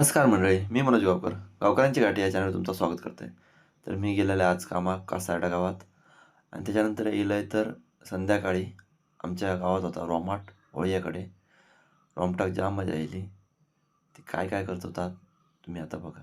नमस्कार मंडळी, मी मनोज गावकर. गावकऱ्यांची गाठी या चॅनलवर तुमचं स्वागत करतो आहे. तर मी गेलेलो आहे आज कासारडा गावात आणि त्याच्यानंतर गेलो आहे तर संध्याकाळी आमच्या गावात होता रोमाट होळीकडे. रोमटाक जाम मजा येयली. ते काय काय करत होतात तुम्ही आता बघा.